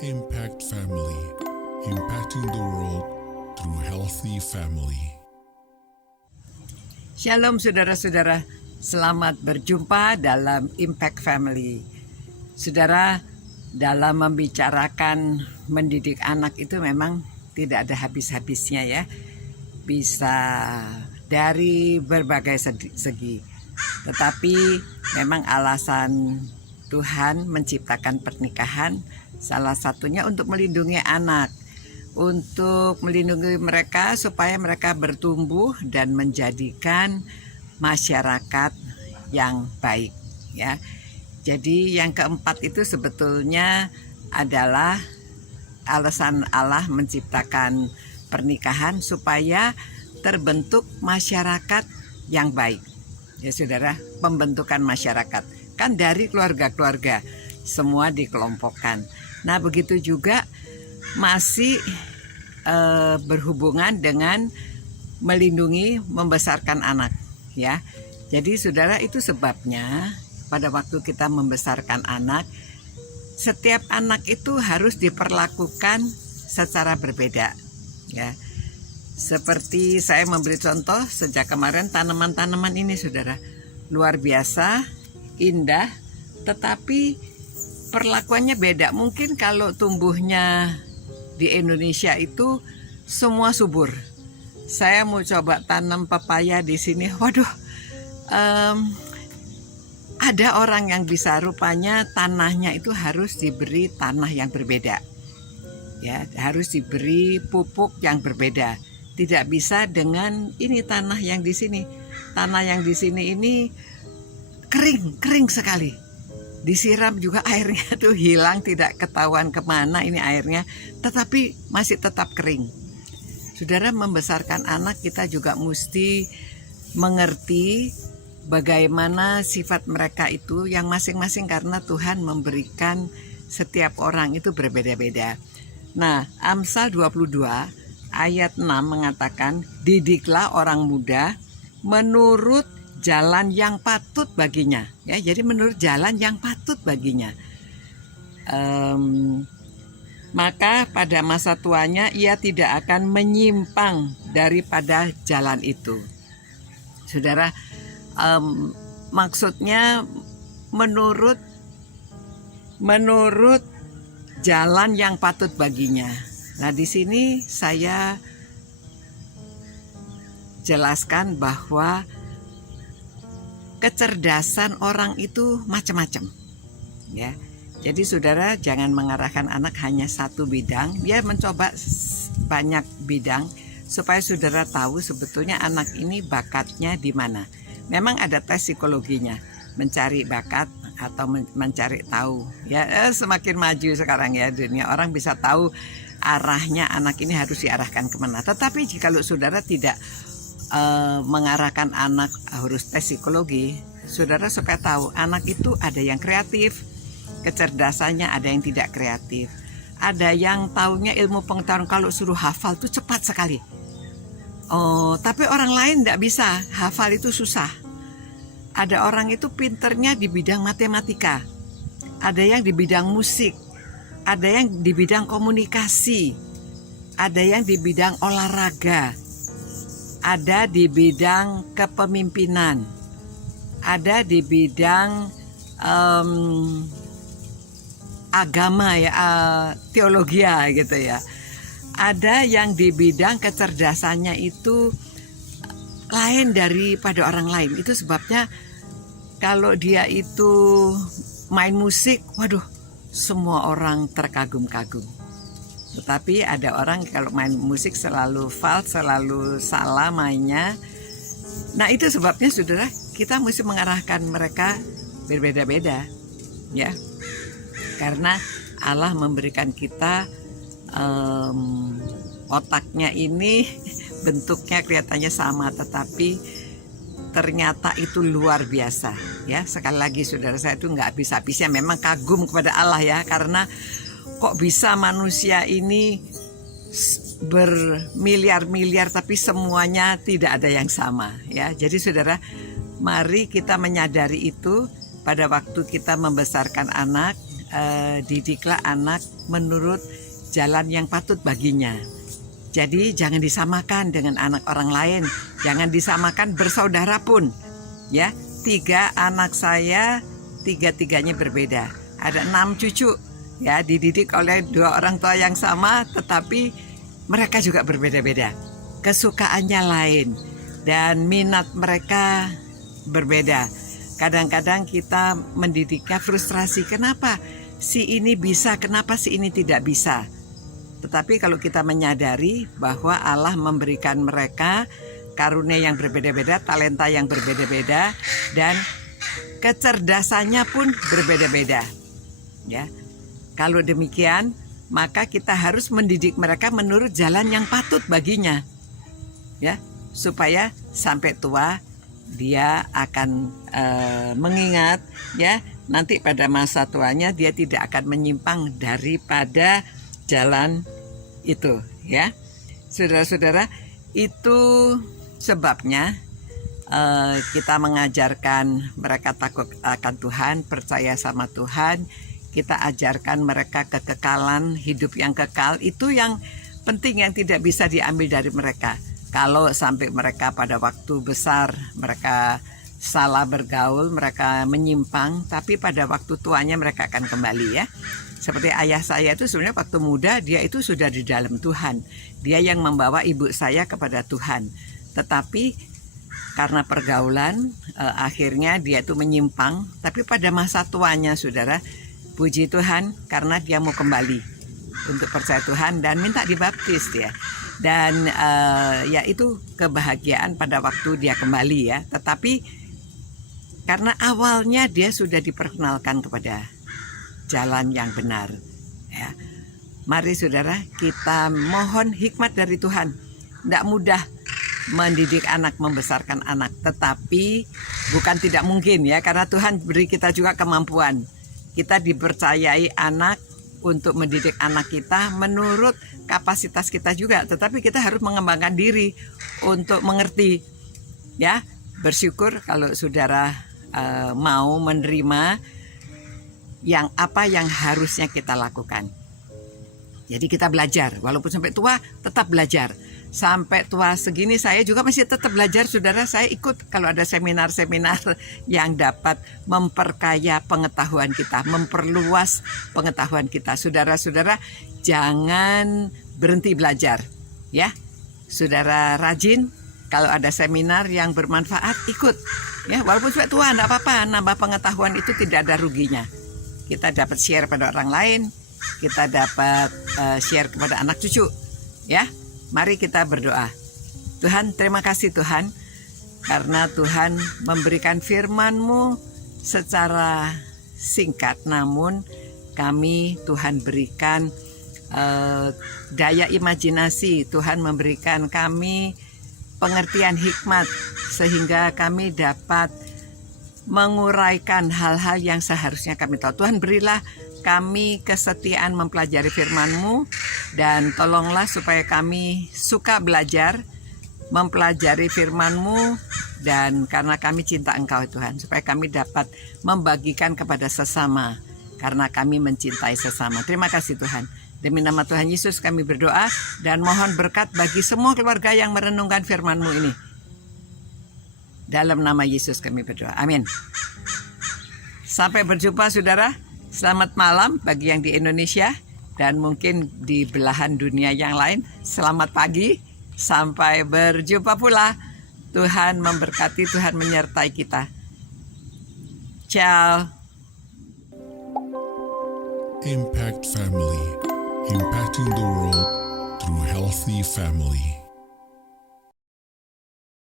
Impact Family, impacting the world through healthy family. Shalom saudara-saudara, selamat berjumpa dalam Impact Family. Saudara, dalam membicarakan mendidik anak itu memang tidak ada habis-habisnya ya. Bisa dari berbagai segi. Tetapi memang alasan Tuhan menciptakan pernikahan salah satunya untuk melindungi anak, untuk melindungi mereka supaya mereka bertumbuh dan menjadikan masyarakat yang baik ya. Jadi yang keempat itu sebetulnya adalah alasan Allah menciptakan pernikahan supaya terbentuk masyarakat yang baik. Ya saudara, pembentukan masyarakat kan dari keluarga-keluarga semua dikelompokkan. Nah begitu juga masih berhubungan dengan melindungi, membesarkan anak ya. Jadi saudara, itu sebabnya pada waktu kita membesarkan anak, setiap anak itu harus diperlakukan secara berbeda ya. Seperti saya memberi contoh sejak kemarin, tanaman-tanaman ini saudara luar biasa indah, tetapi perlakuannya beda. Mungkin kalau tumbuhnya di Indonesia itu semua subur. Saya mau coba tanam pepaya di sini. Waduh, ada orang yang bisa, rupanya tanahnya itu harus diberi tanah yang berbeda. Ya, harus diberi pupuk yang berbeda. Tidak bisa dengan ini tanah yang di sini. Tanah yang di sini ini kering sekali. Disiram juga airnya tuh hilang, tidak ketahuan kemana ini airnya, tetapi masih tetap kering. Saudara, membesarkan anak kita juga mesti mengerti bagaimana sifat mereka itu yang masing-masing, karena Tuhan memberikan setiap orang itu berbeda-beda. Nah, Amsal 22 ayat 6 mengatakan, didiklah orang muda menurut jalan yang patut baginya ya. Jadi menurut jalan yang patut baginya, maka pada masa tuanya ia tidak akan menyimpang daripada jalan itu. Saudara, maksudnya menurut jalan yang patut baginya. Nah, di sini saya jelaskan bahwa kecerdasan orang itu macam-macam ya. Jadi saudara jangan mengarahkan anak hanya satu bidang, dia mencoba banyak bidang supaya saudara tahu sebetulnya anak ini bakatnya di mana. Memang ada tes psikologinya, mencari bakat atau mencari tahu ya. Semakin maju sekarang ya dunia, orang bisa tahu arahnya anak ini harus diarahkan kemana. Tetapi jika saudara tidak mengarahkan anak harus tes psikologi, saudara supaya tahu anak itu ada yang kreatif, kecerdasannya, ada yang tidak kreatif, ada yang taunya ilmu pengetahuan kalau suruh hafal tuh cepat sekali. Tapi orang lain tidak bisa hafal, itu susah. Ada orang itu pinternya di bidang matematika, ada yang di bidang musik, ada yang di bidang komunikasi, ada yang di bidang olahraga, ada di bidang kepemimpinan, ada di bidang agama ya, teologi gitu ya. Ada yang di bidang kecerdasannya itu lain daripada orang lain. Itu sebabnya kalau dia itu main musik, waduh, semua orang terkagum-kagum. Tetapi ada orang kalau main musik selalu fals, selalu salah mainnya. Nah itu sebabnya saudara, kita mesti mengarahkan mereka berbeda-beda ya. Karena Allah memberikan kita otaknya ini bentuknya kelihatannya sama, tetapi ternyata itu luar biasa ya. Sekali lagi saudara, saya itu nggak habis-habisnya memang kagum kepada Allah ya, karena kok bisa manusia ini bermiliar-miliar tapi semuanya tidak ada yang sama ya. Jadi saudara, mari kita menyadari itu pada waktu kita membesarkan anak. didiklah anak menurut jalan yang patut baginya. Jadi jangan disamakan dengan anak orang lain, jangan disamakan bersaudara pun. Ya, 3 anak saya, 3-tiganya berbeda. Ada 6 cucu, ya, dididik oleh 2 orang tua yang sama, tetapi mereka juga berbeda-beda. Kesukaannya lain dan minat mereka berbeda. Kadang-kadang kita mendidiknya frustrasi, kenapa si ini bisa, kenapa si ini tidak bisa. Tetapi kalau kita menyadari bahwa Allah memberikan mereka karunia yang berbeda-beda, talenta yang berbeda-beda, dan kecerdasannya pun berbeda-beda. Ya, kalau demikian, maka kita harus mendidik mereka menurut jalan yang patut baginya, ya, supaya sampai tua dia akan mengingat, ya, nanti pada masa tuanya dia tidak akan menyimpang daripada jalan itu, ya. Saudara-saudara, itu sebabnya kita mengajarkan mereka takut akan Tuhan, percaya sama Tuhan. Kita ajarkan mereka kekekalan, hidup yang kekal. Itu yang penting, yang tidak bisa diambil dari mereka. Kalau sampai mereka pada waktu besar mereka salah bergaul, mereka menyimpang, tapi pada waktu tuanya mereka akan kembali, ya. Seperti ayah saya itu sebenarnya waktu muda dia itu sudah di dalam Tuhan. Dia yang membawa ibu saya kepada Tuhan. Tetapi karena pergaulan akhirnya dia itu menyimpang. Tapi pada masa tuanya, saudara, puji Tuhan karena dia mau kembali untuk percaya Tuhan dan minta dibaptis dia. Dan ya itu kebahagiaan pada waktu dia kembali, ya. Tetapi karena awalnya dia sudah diperkenalkan kepada jalan yang benar, ya. Mari saudara, kita mohon hikmat dari Tuhan. Tidak mudah mendidik anak, membesarkan anak, tetapi bukan tidak mungkin, ya, karena Tuhan beri kita juga kemampuan. Kita dipercayai anak untuk mendidik anak kita menurut kapasitas kita juga, tetapi kita harus mengembangkan diri untuk mengerti, ya. Bersyukur kalau saudara mau menerima yang apa yang harusnya kita lakukan. Jadi kita belajar, walaupun sampai tua tetap belajar. Sampai tua segini saya juga masih tetap belajar, saudara. Saya ikut kalau ada seminar-seminar yang dapat memperkaya pengetahuan kita, memperluas pengetahuan kita. Saudara-saudara, jangan berhenti belajar, ya. Saudara rajin, kalau ada seminar yang bermanfaat ikut, ya. Walaupun sampai tua enggak apa-apa, nambah pengetahuan itu tidak ada ruginya. Kita dapat share pada orang lain, kita dapat share kepada anak cucu, ya. Mari kita berdoa. Tuhan, terima kasih Tuhan, karena Tuhan memberikan firman-Mu secara singkat, namun kami Tuhan berikan daya imajinasi, Tuhan memberikan kami pengertian hikmat sehingga kami dapat menguraikan hal-hal yang seharusnya kami tahu. Tuhan, berilah kami kesetiaan mempelajari firman-Mu, dan tolonglah supaya kami suka belajar, mempelajari firman-Mu, dan karena kami cinta Engkau Tuhan, supaya kami dapat membagikan kepada sesama, karena kami mencintai sesama. Terima kasih Tuhan. Demi nama Tuhan Yesus kami berdoa dan mohon berkat bagi semua keluarga yang merenungkan firman-Mu ini. Dalam nama Yesus kami berdoa. Amin. Sampai berjumpa saudara. Selamat malam bagi yang di Indonesia dan mungkin di belahan dunia yang lain. Selamat pagi. Sampai berjumpa pula. Tuhan memberkati, Tuhan menyertai kita. Ciao. Impact Family, impacting the world through healthy family.